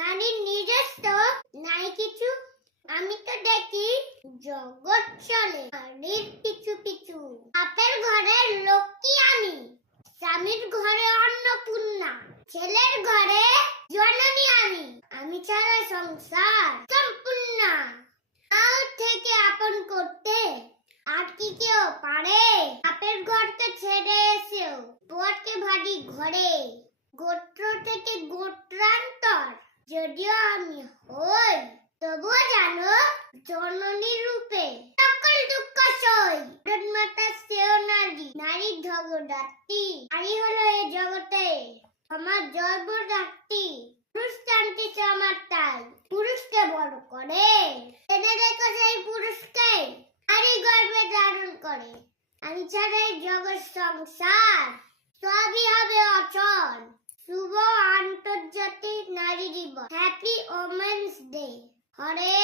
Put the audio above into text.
নারীর নিজস্ব নাই কিছু। আমি তো দেখি জগৎ চলে নারীর পিছু পিছু। বাপের ঘরের লক্ষ্মী আমি, স্বামীর ঘরে অন্নপূর্ণা, ছেলের ঘরে জননী আমি। আমি ছাড়া সংসার সম্পূর্ণ। নাও থেকে আপন করতে আর কি কেউ পারে? বাপের ঘরকে ছেড়ে এসেও পরকে ভারী ঘরে। গোত্র থেকে গোত্রান্তর যদিও আমি হই, তবুও জানো জননী রূপে সকল দুঃখ সই। মাতা সেও নারী, নারীর জগদ্ধাত্রী। নারী হলো এই জগতে আমার জন্মদাত্রী। পুরুষ টানতেছে আমার তাই, পুরুষকে বড় করে এনে রেখো সেই পুরুষকে নারী গর্ভে ধারণ করে। আমি ছাড়া এই জগৎ সংসার সবই হবে অচল। শুভ আন্তর্জাতিক নারী দিবস। Happy women's day. হরে